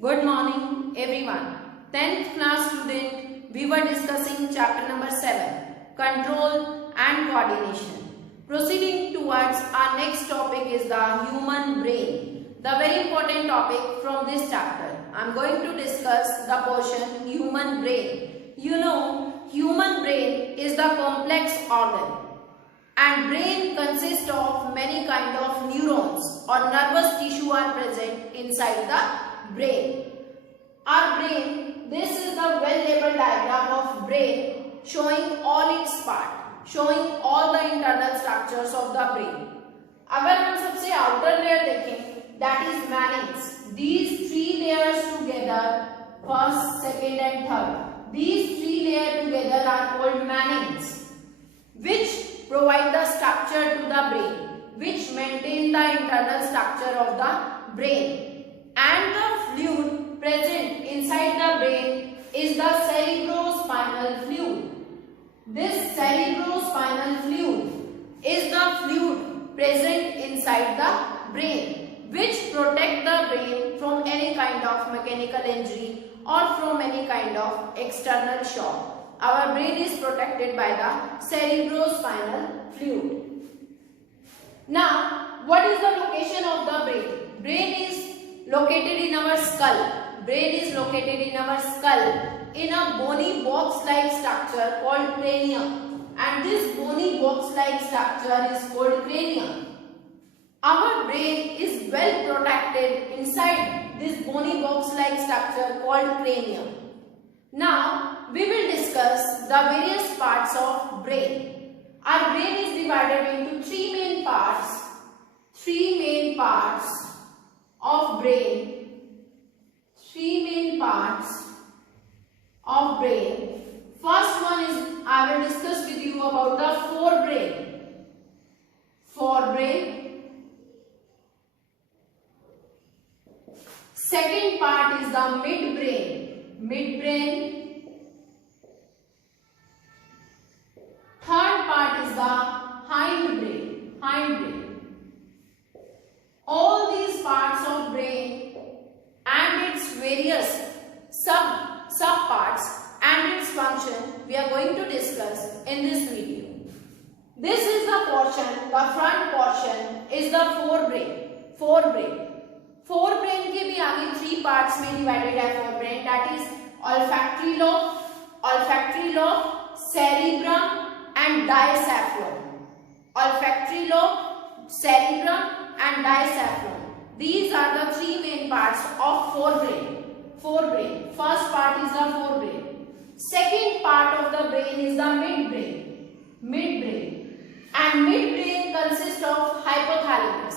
Good morning everyone. 10th class student, we were discussing chapter number 7, control and coordination. Proceeding towards our next topic is the human brain. The very important topic from this chapter. I am going to discuss the portion human brain. You know, human brain is the complex organ. And brain consists of many kind of neurons or nervous tissue are present inside the brain. Our brain, this is the well-labeled diagram of brain showing all its part, showing all the internal structures of the brain. अगर हम सबसे outer layer देखें, that is Mannings. These three layers together, first, second and third. These three layers together are called Mannings, which provide the structure to the brain, which maintain the internal structure of the brain. And the fluid present inside the brain is the cerebrospinal fluid. This cerebrospinal fluid is the fluid present inside the brain, which protect the brain from any kind of mechanical injury or from any kind of external shock. Our brain is protected by the cerebrospinal fluid. Now, what is the location of the brain? Brain is located in our skull. Brain is located in our skull in a bony box-like structure called cranium. And this bony box-like structure is called cranium. Our brain is well protected inside this bony box-like structure called cranium. Now, we will discuss the various parts of brain. Our brain is divided into three main parts of brain. Three main parts of brain. First one is, I will discuss with you about the forebrain. Forebrain. Second part is the midbrain. Midbrain. Third part is the hindbrain. Hindbrain. All these parts of brain and its various subparts and its function we are going to discuss in this video. This is the portion, the front portion is the forebrain. Forebrain. Forebrain के भी आगे three parts में divided है forebrain, that is olfactory lobe, cerebrum and diaphragm. Olfactory lobe, cerebrum and diaphragm. These are the three main parts of forebrain. Forebrain. First part is the forebrain. Second part of the brain is the midbrain. Midbrain. And midbrain consists of hypothalamus.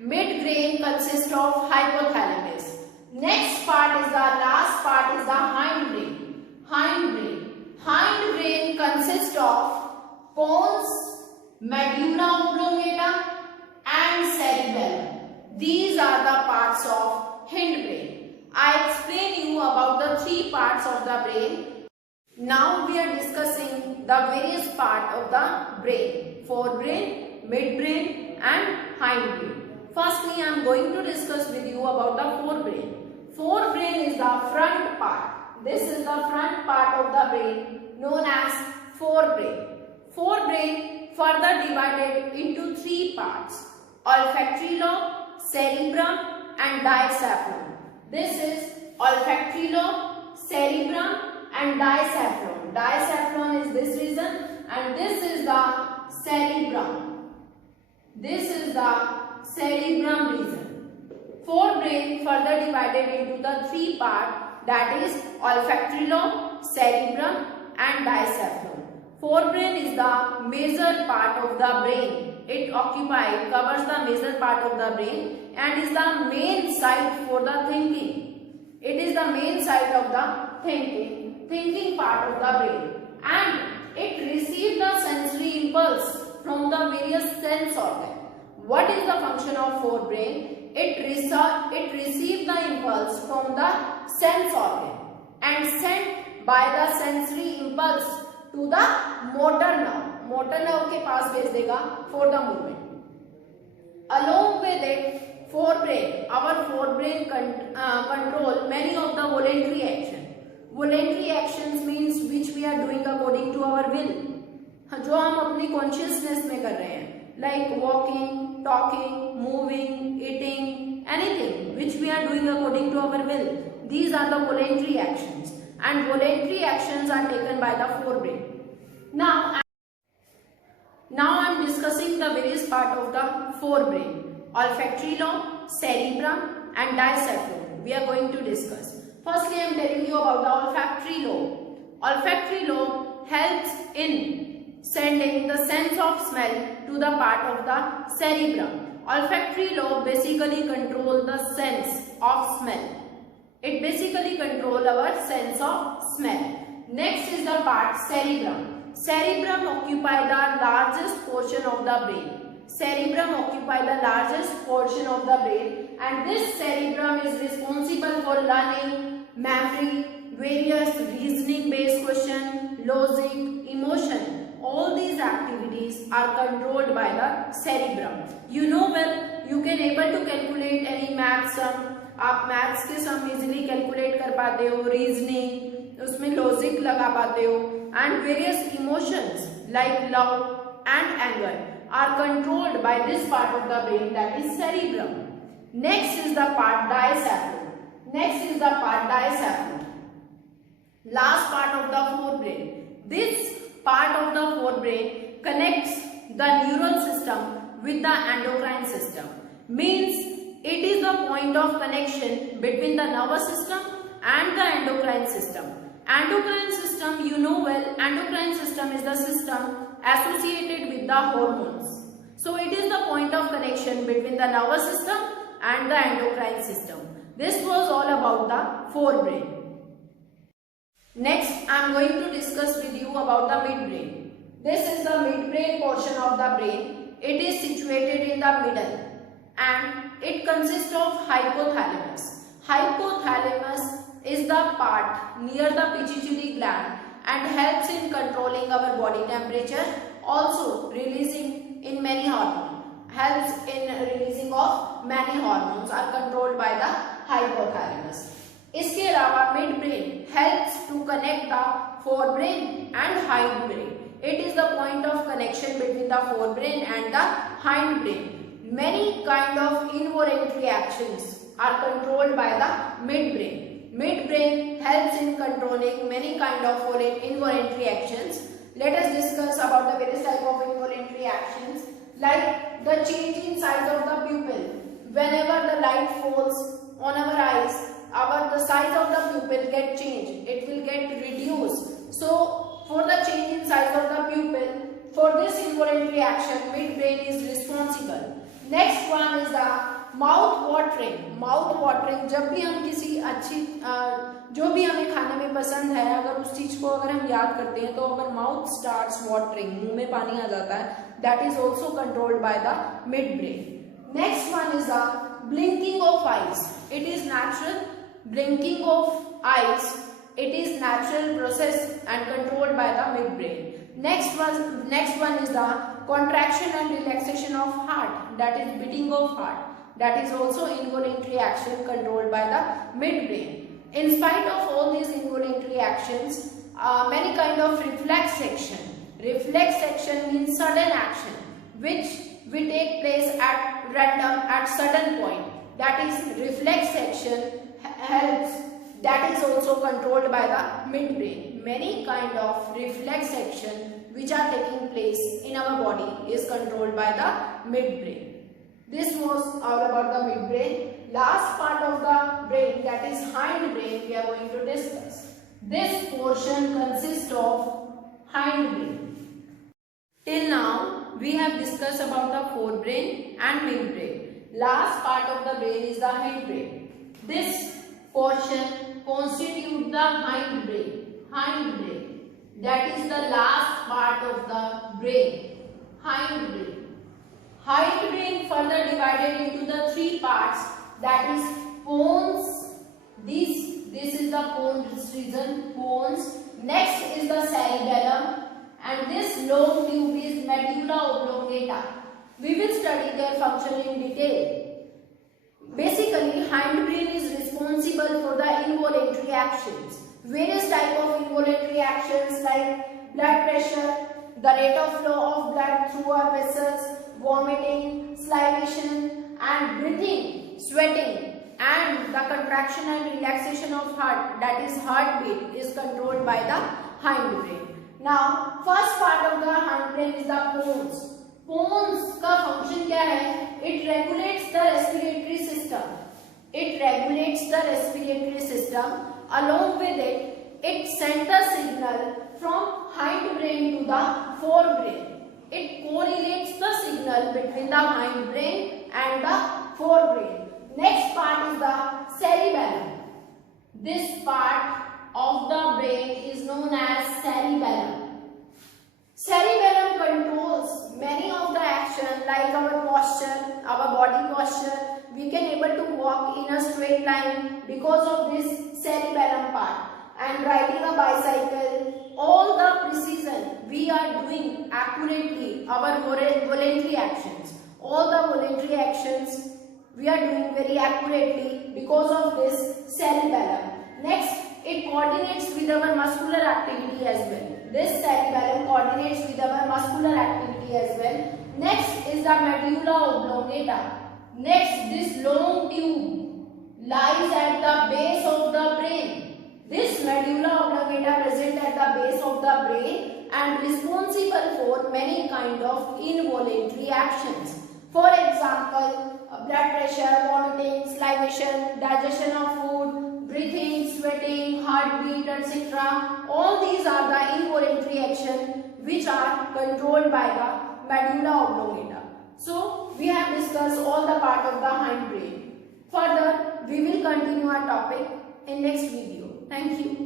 Midbrain consists of hypothalamus. Next part is the last part is the hindbrain. Hindbrain. Hindbrain consists of pons, medulla oblongata and cerebellum. These are the parts of hindbrain. I explain you about the three parts of the brain. Now we are discussing the various part of the brain. Forebrain, midbrain and hindbrain. Firstly, I am going to discuss with you about the forebrain. Forebrain is the front part. This is the front part of the brain known as forebrain. Forebrain further divided into three parts: olfactory lobe, cerebrum and diaphragm. This is olfactory lobe, cerebrum and diaphragm. Diaphragm is this region and this is the cerebrum. This is the cerebrum region. Forebrain further divided into the three parts, that is olfactory lobe, cerebrum and diaphragm. Forebrain is the major part of the brain. It covers the major part of the brain and is the main site for the thinking. It is the main site of the thinking part of the brain, and it receives the sensory impulse from the various sense organs. What is the function of forebrain? It receives the impulse from the sense organ and sent by the sensory impulse to the motor nerve. Motor nerve के पास भेज देगा for the movement. Along with it, forebrain, our forebrain control many of the voluntary action. Voluntary actions means which we are doing according to our will. जो हम अपनी consciousness में कर रहे हैं, like walking, talking, moving, eating, anything which we are doing according to our will. These are the voluntary actions, and voluntary actions are taken by the forebrain. Now I am discussing the various part of the forebrain: olfactory lobe, cerebrum, and diencephalon. We are going to discuss. Firstly, I am telling you about the olfactory lobe. Olfactory lobe helps in sending the sense of smell to the part of the cerebrum. Olfactory lobe basically control the sense of smell. It basically control our sense of smell. Next is the part cerebrum. Cerebrum occupy the largest portion of the brain. Cerebrum occupy the largest portion of the brain, and this cerebrum is responsible for learning, memory, various reasoning based question, logic, emotion. All these activities are controlled by the cerebrum. You know well, you can able to calculate any math sum. आप maths के सम easily calculate कर पाते हो, reasoning उसमें logic लगा पाते हो, and various emotions like love and anger are controlled by this part of the brain, that is cerebrum. Next is the part diencephalon. Last part of the forebrain. This part of the forebrain connects the neural system with the endocrine system. Means it is the point of connection between the nervous system and the endocrine system. Endocrine system, you know well, endocrine system is the system associated with the hormones. So it is the point of connection between the nervous system and the endocrine system. This was all about the forebrain. Next, I am going to discuss with you about the midbrain. This is the midbrain portion of the brain. It is situated in the middle and it consists of hypothalamus. Hypothalamus is the part near the pituitary gland and helps in controlling our body temperature, also releasing in many hormones. Helps in releasing of many hormones are controlled by the hypothalamus. इसके अलावा midbrain helps to connect the forebrain and hindbrain. It is the point of connection between the forebrain and the hindbrain. Many kind of involuntary actions are controlled by the midbrain. Midbrain helps in controlling many kind of involuntary actions. Let us discuss about the various type of involuntary actions, like the change in size of the pupil. Whenever the light falls on our eyes, the size of the pupil get changed. It will get reduced. So, for the change in size of the pupil, for this involuntary action, midbrain is responsible. Next one is the mouth watering. जब भी हम किसी अच्छी जो भी हमें खाने में पसंद है, अगर उस चीज को अगर हम याद करते हैं तो अगर माउथ स्टार्ट्स वाटरिंग, मुंह में पानी आ जाता है, that is also controlled by the mid brain. Next one is the blinking of eyes. It is natural. Blinking of eyes, it is natural process and controlled by the midbrain. Next one is the contraction and relaxation of heart, that is beating of heart. That is also involuntary action controlled by the midbrain. In spite of all these involuntary actions, many kind of reflex action. Reflex action means sudden action which will take place at random at sudden point. That is reflex action helps. That is also controlled by the midbrain. Many kind of reflex action which are taking place in our body is controlled by the midbrain. This was all about the midbrain. Last part of the brain, that is hindbrain, we are going to discuss. This portion consists of hindbrain. Till now, we have discussed about the forebrain and midbrain. Last part of the brain is the hindbrain. This portion constitute the hindbrain. That is the last part of the brain. Hindbrain. Hindbrain further divided into the three parts, that is pons. This is the pons region, pons. Next is the cerebellum, and this long tube is medulla oblongata. We will study their function in detail. Basically, hindbrain is responsible for the involuntary actions. Various type of involuntary actions like blood pressure, the rate of flow of blood through our vessels, vomiting, salivation and breathing, sweating, and the contraction and relaxation of heart, that is heartbeat, is controlled by the hindbrain. Now, first part of the hindbrain is the pons. Pons का function क्या है? It regulates the respiratory system. It regulates the respiratory system. Along with it, it sends the signal from hindbrain to the forebrain. It correlates the signal between the hindbrain and the forebrain. Next part is the cerebellum. This part of the brain is known as cerebellum. Cerebellum controls many of the action like our posture, our body posture. We can able to walk in a straight line because of this cerebellum part. And riding a bicycle, all the precision we are doing accurately, our voluntary actions. All the voluntary actions we are doing very accurately because of this cerebellum. Next, it coordinates with our muscular activity as well. This cerebellum coordinates with our muscular activity as well. Next is the medulla oblongata. Next, this long tube lies at the base of the brain. This medulla oblongata present at the base of the brain and responsible for many kind of involuntary actions. For example, blood pressure, vomiting, salivation, digestion of food, breathing, sweating, heartbeat, etc. All these are the involuntary actions which are controlled by the medulla oblongata. So, we have discussed all the part of the hindbrain. Further, we will continue our topic in next video. Thank you.